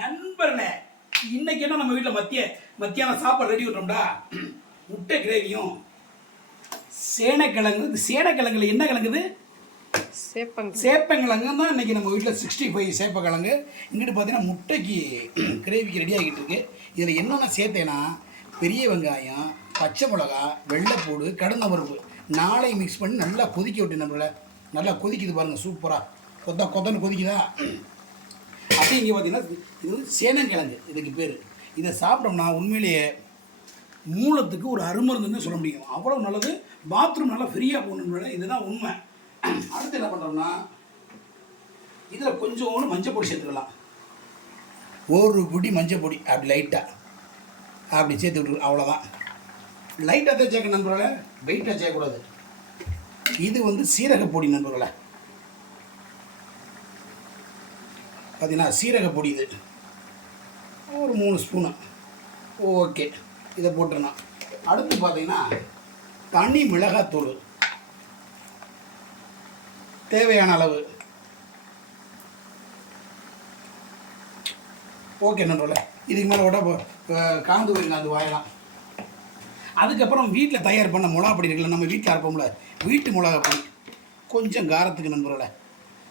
நண்பர்களே, இன்னைக்கு என்ன நம்ம வீட்டில் மத்தியானம் சாப்பாடு ரெடி பண்ணுறோம்டா. முட்டை கிரேவியும் சேனைக்கிழங்கு. இந்த சேனைக்கிழங்குல என்ன கிழங்குது? சேப்பங்கிழங்கு தான் இன்றைக்கி நம்ம வீட்டில் 65 சேப்பக்கிழங்கு. இங்கிட்டு பார்த்தீங்கன்னா முட்டைக்கு கிரேவிக்கு ரெடி ஆகிட்டு இருக்கு. இதில் என்னென்ன சேர்த்தேன்னா பெரிய வெங்காயம், பச்சை மிளகா, வெள்ளைப்பூடு, கடந்த பருப்பு நாளையும் மிக்ஸ் பண்ணி நல்லா கொதிக்க விட்டு நம்மள நல்லா கொதிக்குது பாருங்கள். சூப்பராக கொத்தன்னு கொதிக்குதா. அப்படி இங்கே பார்த்தீங்கன்னா இது சேனங்கிழங்கு இதுக்கு பேர். இதை சாப்பிட்டோம்னா உண்மையிலேயே மூலத்துக்கு ஒரு அருமருந்துன்னு சொல்ல முடியும். அவ்வளோ நல்லது. பாத்ரூம் நல்லா ஃப்ரீயாக போகணும்ல, இதுதான் உண்மை. அடுத்து என்ன பண்ணுறோம்னா இதில் கொஞ்சோண்டு மஞ்சள் பொடி சேர்த்துக்கலாம். ஒரு பிடி மஞ்சள் பொடி அப்படி லைட்டாக அப்படி சேர்த்து விட்டு அவ்வளோதான். லைட்டாக தான் சேர்க்க நண்பர்களே, வெயிட்டாக சேர்க்கக்கூடாது. இது சீரகப்பொடி நண்பர்களே. பார்த்தீங்கன்னா சீரகப்பொடி இது ஒரு 3 ஸ்பூனு. ஓகே, இதை போட்டுருணும். அடுத்து பார்த்தீங்கன்னா தனி மிளகாத்தூள் தேவையான அளவு. ஓகே நண்பர்களே, இதுக்கு மேலே விட காந்து போயிருங்க அது வாயலாம். அதுக்கப்புறம் வீட்டில் தயார் பண்ண மிளகாப்பொடி இருக்குல்ல, நம்ம வீட்டில் அரைப்போம்ல, வீட்டு மிளகாப்பொடி கொஞ்சம் காரத்துக்கு நண்பர்களே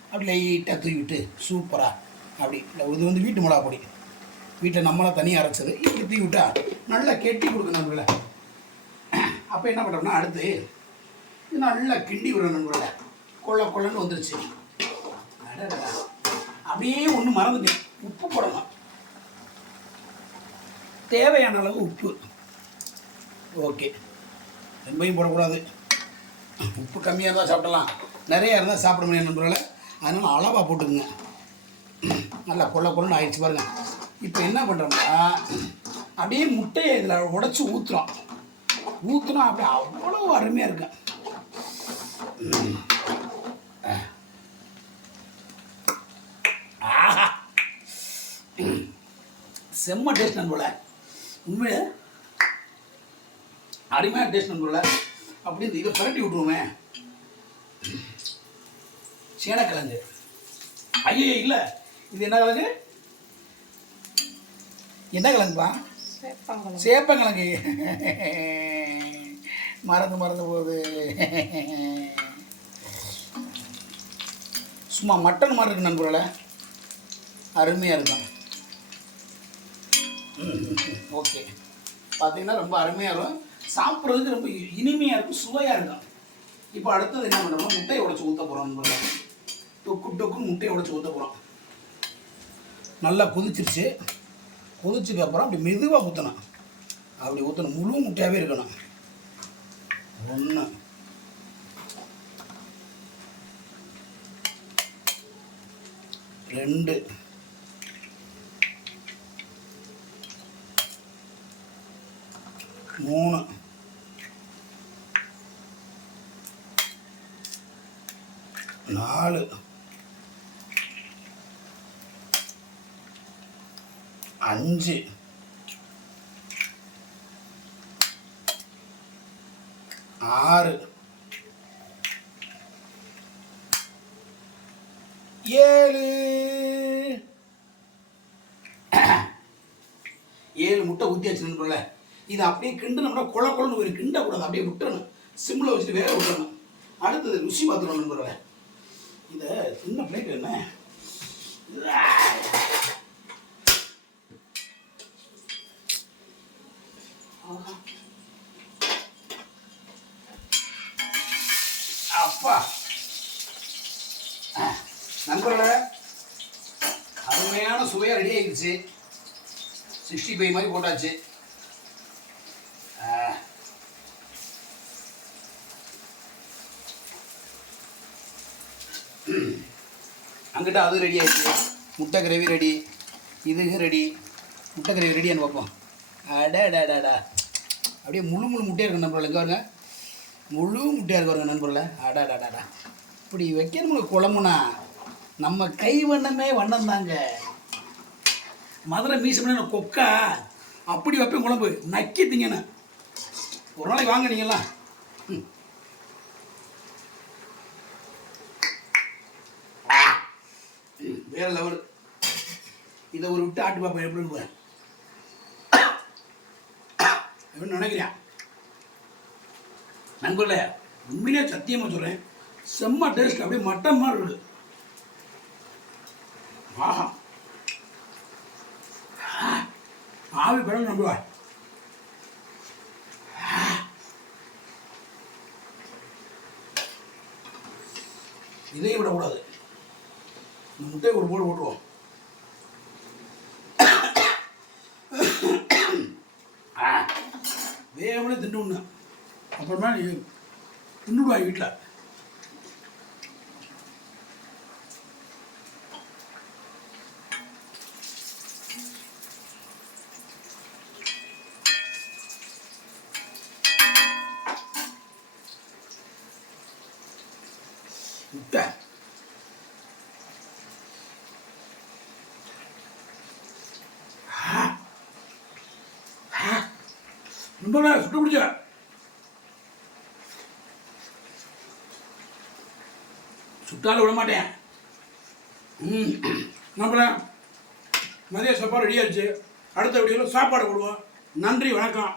அப்படி லைட்டாக தூவிட்டு சூப்பராக அப்படி. இது வீட்டு மிளகாப்பொடி, வீட்டில் நம்மளாக தனியாக அரைச்சது. இப்படி தூவி விட்டா நல்லா கெட்டி கொடுக்கணும் நண்பர்களே. அப்போ என்ன பண்ணுறோம்னா அடுத்து இது நல்லா கிண்டி விடணும் நண்பர்களே. கொள்ளன்னு வந்துருச்சு. அப்படியே ஒன்று மறந்துட்டேன், உப்பு போடணும். தேவையான அளவு உப்பு. ஓகே, ரொம்பையும் போடக்கூடாது. உப்பு கம்மியாக இருந்தால் சாப்பிடலாம், நிறையா இருந்தால் சாப்பிட முடியாது நண்பர்களே. அதனால் அளவாக போட்டுக்குங்க. நல்லா கொள்ளன்னு ஆயிடுச்சு பாருங்கள். இப்போ என்ன பண்ணுறோம்னா அப்படியே முட்டையை இதில் உடச்சி ஊற்றுறோம். அப்படியே அவ்வளோ அருமையாக இருக்கும். ஆஹா, செம்ம டேஸ்ட் நண்பர்களே. உண்மையிலே அருமையாக டேஸ்ட் நண்பர்களே. அப்படி இதை பரட்டி விட்ருவோமே. சேனக்கிழங்கு. ஐயோ இல்லை, இது என்ன கிழங்கு? என்ன கிழங்குப்பா? சேப்பங்கிழங்கு. மறந்து போகுது. சும்மா மட்டன் மாதிரி இருக்கு நண்பர்களே, அருமையாக இருக்கும். ஓகே, பார்த்தீங்கன்னா ரொம்ப அருமையாக இருக்கும். சாப்பிட்றதுக்கு ரொம்ப இனிமையாக இருக்கும், சுவையாக இருக்கும். இப்போ அடுத்தது என்ன பண்ணுறோம்னா முட்டையை உடச்சி ஊற்ற போகிறோம் நண்பர்களே. டொக்குன்னு முட்டையை உடச்சி ஊற்ற போகிறோம். நல்லா கொதிச்சிருச்சு. கொதிச்சுக்கு அப்புறம் அப்படி மெதுவாக ஊற்றணும். அப்படி ஊற்றணும், முழு முட்டையாகவே இருக்கணும். 1 2 3 4 5 6 7 முட்டை ஊற்றியாச்சு நண்பர்களே. இது அப்படியே கிண்டுனோம்னா கொள்ளன்னு ஒரு கிண்டக்கூடாது, அப்படியே விட்டுறணும். சிம்மில் வச்சுட்டு வேக விட்டுறணும். அடுத்தது ருசி பார்த்துக்கணும் நண்பர்களே. இதை சின்ன பிளேட் என்ன அப்பா நண்பர்களே, அருமையான சுவையாக ரெடி ஆகிடுச்சு. 65 மாதிரி போட்டாச்சு. அங்கிட்ட அது ரெடி ஆகிடுச்சு. முட்டை கிரேவி ரெடி, இதுக்கு ரெடி. முட்டை கிரேவி ரெடியான்னு பார்ப்போம். அடாடாடாடா, அப்படியே முழு முட்டையாக இருக்கும் நண்பர்களே. எங்கே வருங்க, முழு முட்டையாக இருக்கு வருங்க நண்பர்களே. அடாடாடாடா, இப்படி வைக்கணும் குழம்புனா நம்ம கை வண்ணமே வண்ணம் தாங்க. மதுரை மீசம்னா கொக்கா அப்படி வைப்பேன் குழம்பு, நக்கி திங்கண்ணே. ஒரு நாளைக்கு வாங்க நீங்கள்லாம். வேற லெவல். இதை ஒரு விட்டு ஆட்டு பார்ப்பேன் எப்படின்னு எப்படி நினைக்கிறேன் நண்பர்களே. உண்மையிலே சத்தியமாக சொல்கிறேன், செம்ம டேஸ்ட், அப்படியே மட்டன் மாதிரி இருக்கு. ஆஹா, ஆவி படம் நம்புவா. இதையும் விடக்கூடாது, இந்த முட்டையை ஒரு போடு போட்டுருவோம். வேகமே திண்டு ஒன்று, அப்புறமா நீ திண்டுடுவாங்க வீட்டில். முட்டை ரொம்ப சுட்டு பிடிச்ச சுட்டால விட மாட்டேன். நம்மள மதிய சாப்பாடு ரெடி ஆயிடுச்சு. அடுத்த வீடியோவில் சாப்பாடு போடுவோம். நன்றி, வணக்கம்.